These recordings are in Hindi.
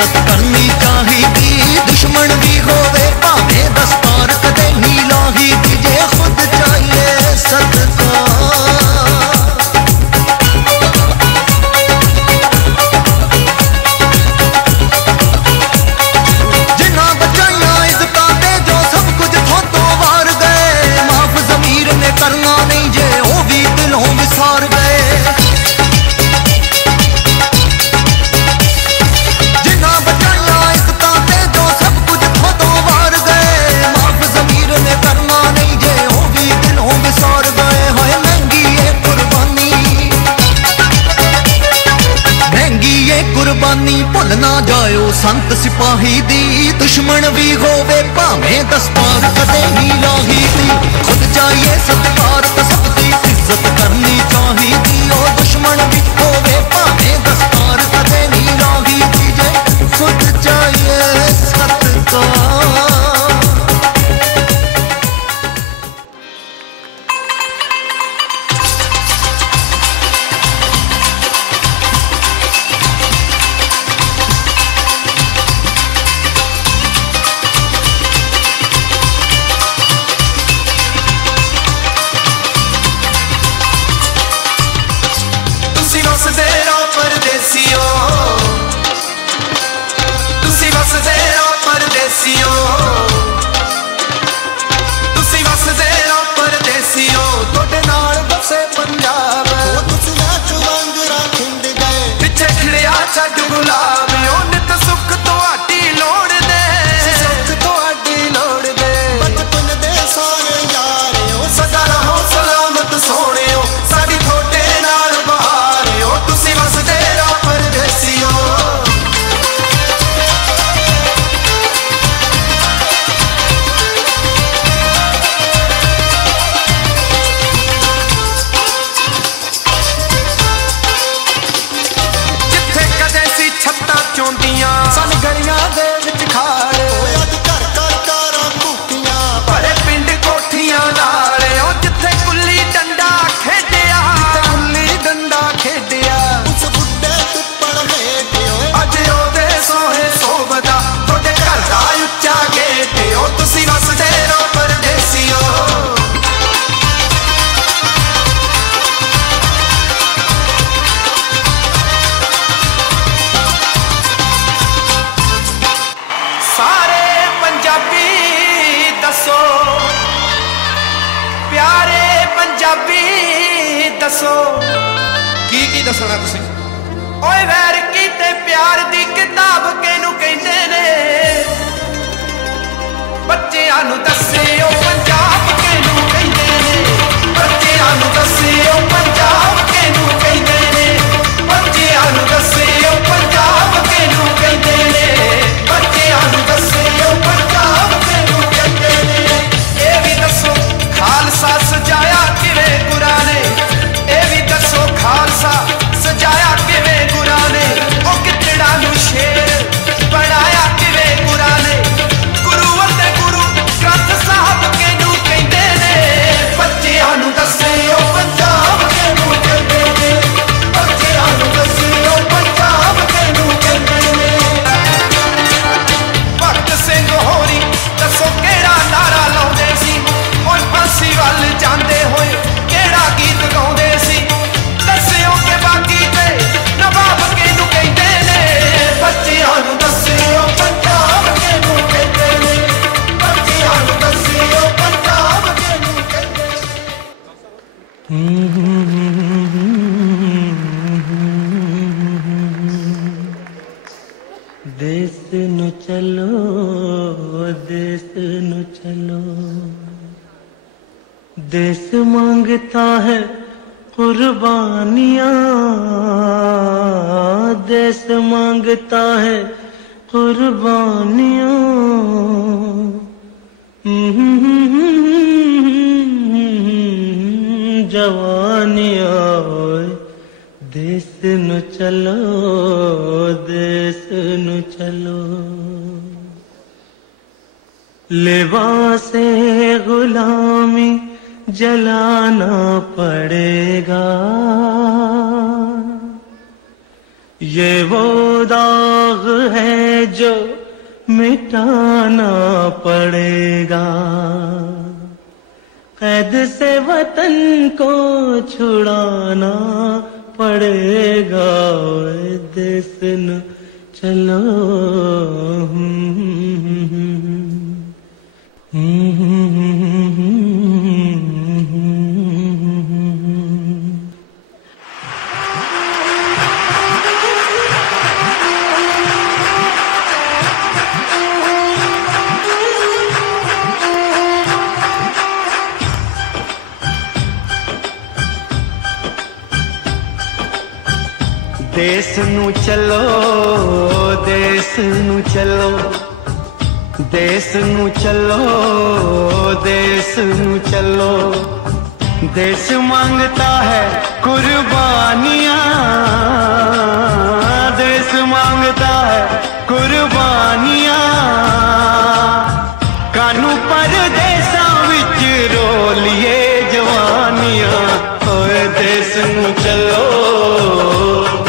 इज्जत करनी चाहिदी दुश्मन भी होवे भावे दस्तार कदे नहीं लाही दी जे खुद चाहिए सदका जिन्ना बचाइया इज्जत दे जो सब कुछ थोतों वार गए माफ जमीर ने करना नहीं जे ओ भी दिलों विसार गए भुल ना जाओ संत सिपाही दी दुश्मन भी होवे भावे दस्तार कदे नहीं लाही दी खुद चाहिए सत्कार तो सबकी इज्जत करनी चाहिदी ओ दुश्मन भी होवे भावे दस्तार कदे नहीं लाही दी जे खुद चाहिए सत्कार दसना तुसीं ओए वैर कीते प्यार दी किताब किहनूं कहंदे ने बच्चिआं नूं दस्सिओ पंजाब किहनूं कहंदे ने बच्चिआं नूं दस्सिओ पंजाब किहनूं कहंदे ने बच्चिआं नूं दस्सिओ पंजाब किहनूं कहंदे ने बच्चिआं नूं दस्सिओ पंजाब किहनूं कहंदे ने इह वी दस्सो खालसा सजाया किवें गुरां ने इह वी दस्सो खालसा सजाया किवें गुरां ने ओ किचड़ा नूं शेर बनाया किवें गुरां ने गुरु अते गुरु ग्रंथ साहब किहनूं कहंदे ने बच्चिआं नूं दस्सिओ पंजाब किहनूं कहंदे ने बच्चिआं नूं दस्सिओ पंजाब किहनूं कहंदे ने भगत सिंह होरी दस्सो किहड़ा नारा लाउंदे सी हुण फांसी वल जांदे होए किहड़ा गीत गाउंदे सी दस्सिओ कि बाकी ते नवाब किहनूं कहंदे ने बच्चिआं नूं दस्सिओ पंजाब किहनूं कहंदे ने बच्चिआं नूं दस्सिओ पंजाब किहनूं कहंदे देश नु चलो देश नु चलो देश मांगता है कुर्बानियाँ देश मांगता है कुर्बानियाँ जवानियाँ देश नु चलो देश नु चलो लिबासे गुलामी जलाना पड़ेगा ये वो दाग है जो मिटाना पड़ेगा। कैद से वतन को छुड़ाना पड़ेगा। ओए देश न चलो देश नू चलो, देश नू चलो, देश नू चलो, देश नू चलो। देश मांगता है कुर्बानियां, देश मांगता है कुर्बानियां। कानू परदेसा विच रोलिए जवानियां। ओए देश नू चलो,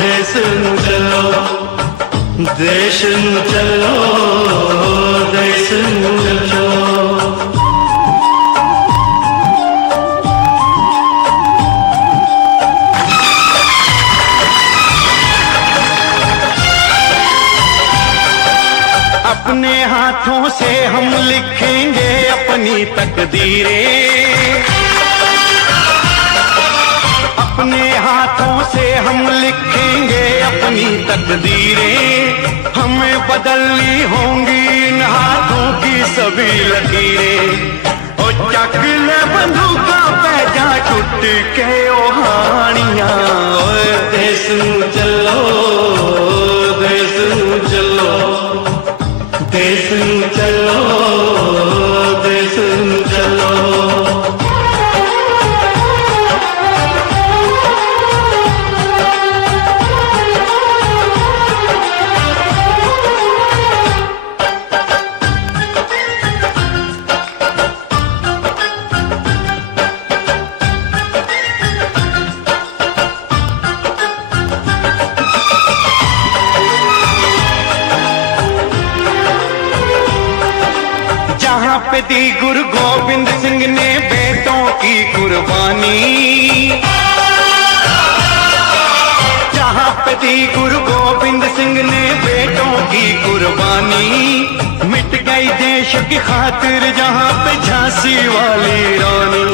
देश नू चलो, देश नू चलो, देश नू चलो। अपने हाथों से हम लिखेंगे अपनी तकदीरें, अपने हाथों से हम लिखेंगे अपनी तकदीरें। हमें बदलनी होंगी इन हाथों की सभी लकीरें। ओ चक ले बंदूका पे जा टूट के ओ हानियां। ओए देश नू चलो, देश नू चलो, देश नू चलो, देश नू चलो। पे दी गुरु गोविंद सिंह ने बेटों की कुर्बानी, जहां पे दी गुरु गोविंद सिंह ने बेटों की कुर्बानी। मिट गई देश की खातिर जहां पे झांसी वाली रानी।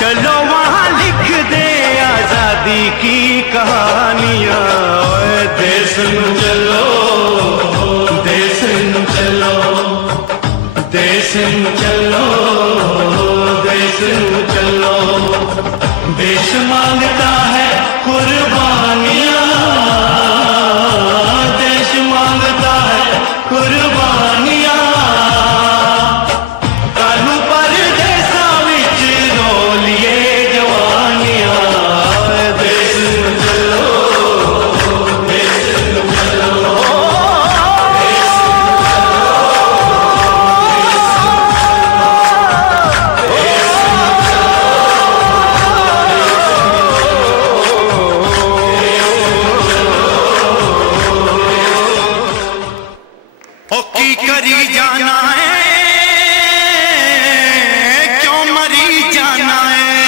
चलो वहां लिख दे आजादी की कहानियां। ओए देश नू चलो, देश नू चलो, देश नू चलो, देश नू चलो। देश मांगता है कुर्बानियां, देश मांगता है कुर्बानियां। कानू परदेसा विच रोलिए जवानियां। देश नू चलो, देश नू चलो, की करी जाना है, क्यों मरी जाना है,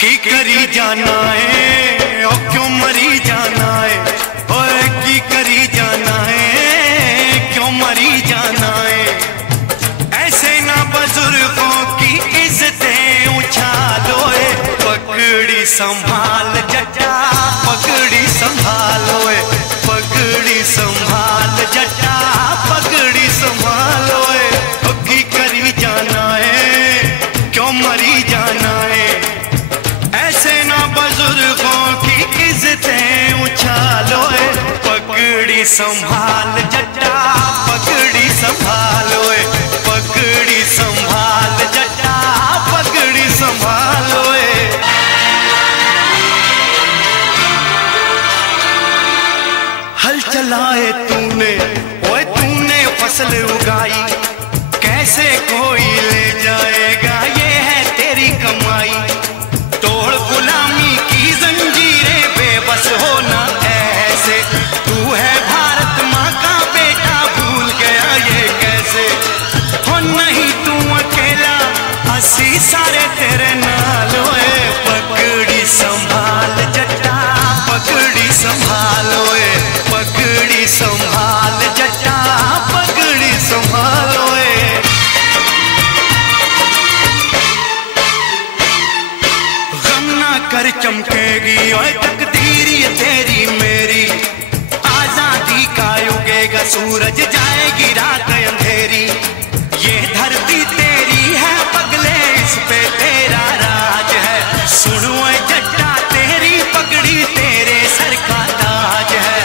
की करी जाना है, और क्यों मरी जाना है। ओए की करी जाना है, क्यों मरी जाना है। ऐसे ना बुजुर्गों की इज्जतें उछालो। पगड़ी संभाल जटा, पगड़ी संभालो, पगड़ी संभाल जटा, पगड़ी संभालो। की करी जाना है, क्यों मरी जाना है। ऐसे ना बुजुर्गों की इज्जतें उछालो। पगड़ी संभाल जटा, पगड़ी संभालो, पगड़ी संभाल जटा, पगड़ी संभालो। हल चलाए तूने, ओए तूने फसल उगाई, कैसे कोई ले जाएगा ये है तेरी कमाई। तोड़ गुलामी की जंजीरें, बेबस होना ऐसे, तू है सूरज जाएगी रात अंधेरी, ये धरती तेरी है पगले, इस पे तेरा राज है। सुनो जट्टा तेरी पगड़ी तेरे सर का ताज है।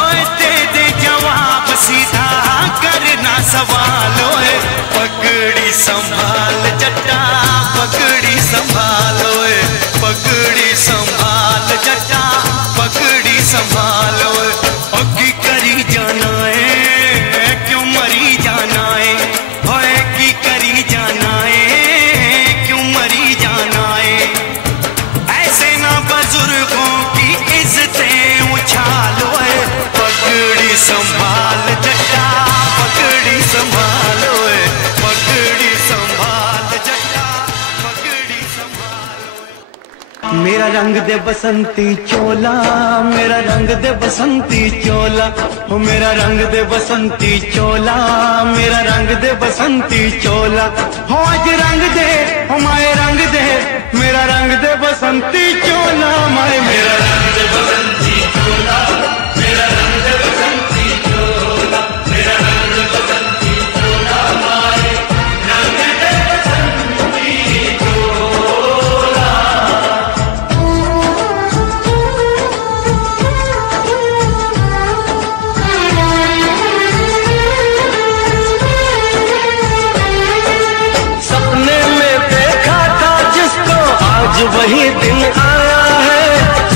ओए दे दे जवाब सीधा करना सवाल, ओए पगड़ी संभाल जट्टा पगड़ी संभाल, ओए पगड़ी संभाल जट्टा पगड़ी संभाल। ओए अगी करी जाना है क्यों मरी जाना है, ओए की करी जाना है क्यों मरी जाना है। ऐसे ना बुजुर्गों की इज्जतें उछालो, पगड़ी संभाल जट्टा पगड़ी संभालो, पगड़ी संभाल जट्टा पगड़ी संभालो। मेरा रंग दे बसंती चोला, मेरा रंग दे बसंती चोला, ओ मेरा रंग दे बसंती चोला, मेरा रंग दे बसंती चोला। हो आज रंग दे हो माए रंग दे, मेरा रंग दे बसंती चोला, माए मेरा रंग दे बसंती चोला, मेरा रंग दे बसंती चोला, मेरा रंग दे बसंती चोला, माए रंग दे बसंती चोला। सपने में देखा था जिसको आज वही दिन आया है,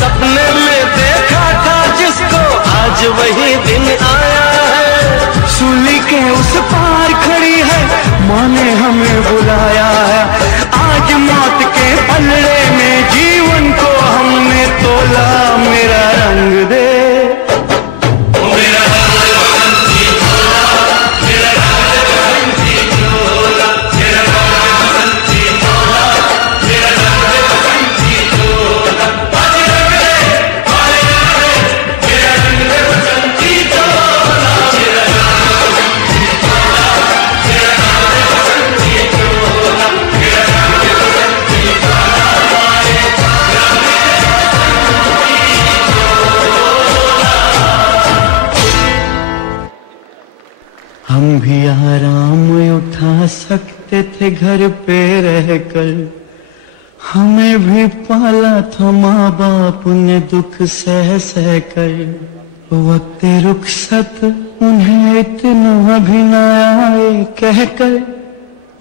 सपने में देखा था जिसको आज वही दिन आया है। सूली के उस पार खड़ी है माँ ने हमें बुलाया है, आज मौत के पलड़े में जीवन को हमने तोला। मेरा रंग दे हम भी आराम उठा सकते थे घर पे रहकर, हमें भी पाला था माँ बाप ने दुख सह सह कर। वक्त रुखसत उन्हें इतना भी न आए कहकर,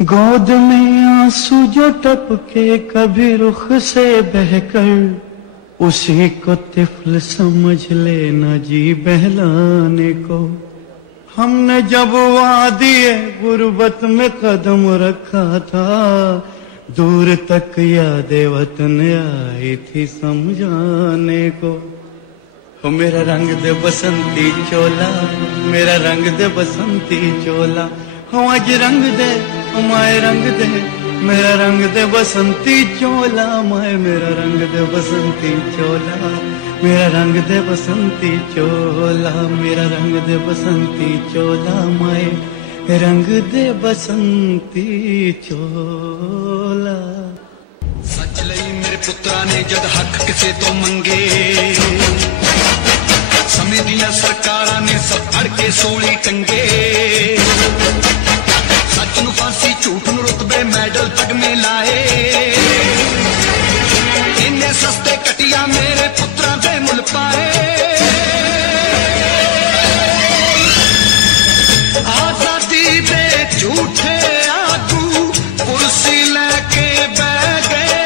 गोद में आंसू जो टपके कभी रुख से बहकर, उसी को तिफल समझ लेना जी बहलाने को। हमने जब वादिए गुर्बत में कदम रखा था, दूर तक यादें वतन आई थी समझाने को। ओ मेरा रंग दे बसंती चोला, मेरा रंग दे बसंती चोला, हो आज रंग दे माए रंग दे, मेरा रंग दे बसंती चोला, माए मेरा रंग दे बसंती चोला, मेरा रंग दे बसंती चोला, मेरा रंग दे बसंती चोला, माए रंग दे बसंती चोला। सच लई मेरे पुत्रा ने जद हक किसे तो मंगे, समय दिया सरकारां ने सब फड़ के सोली टंगे। सच नू फांसी झूठ नू रुतबे मैडल तक में लाए, इन्ने सस्ते कटिया मेरे पुत्रा दे मुल पाए। आजादी दे झूठे आगू कुर्सी लेके बह गए,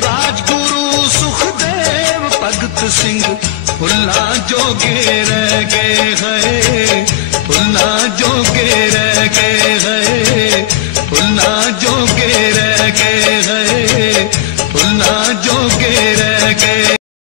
राजगुरु सुखदेव भगत सिंह फुल्ला जोगे रह गए हैं, फुल्ला जोगे रह गए हैं, फुल्ला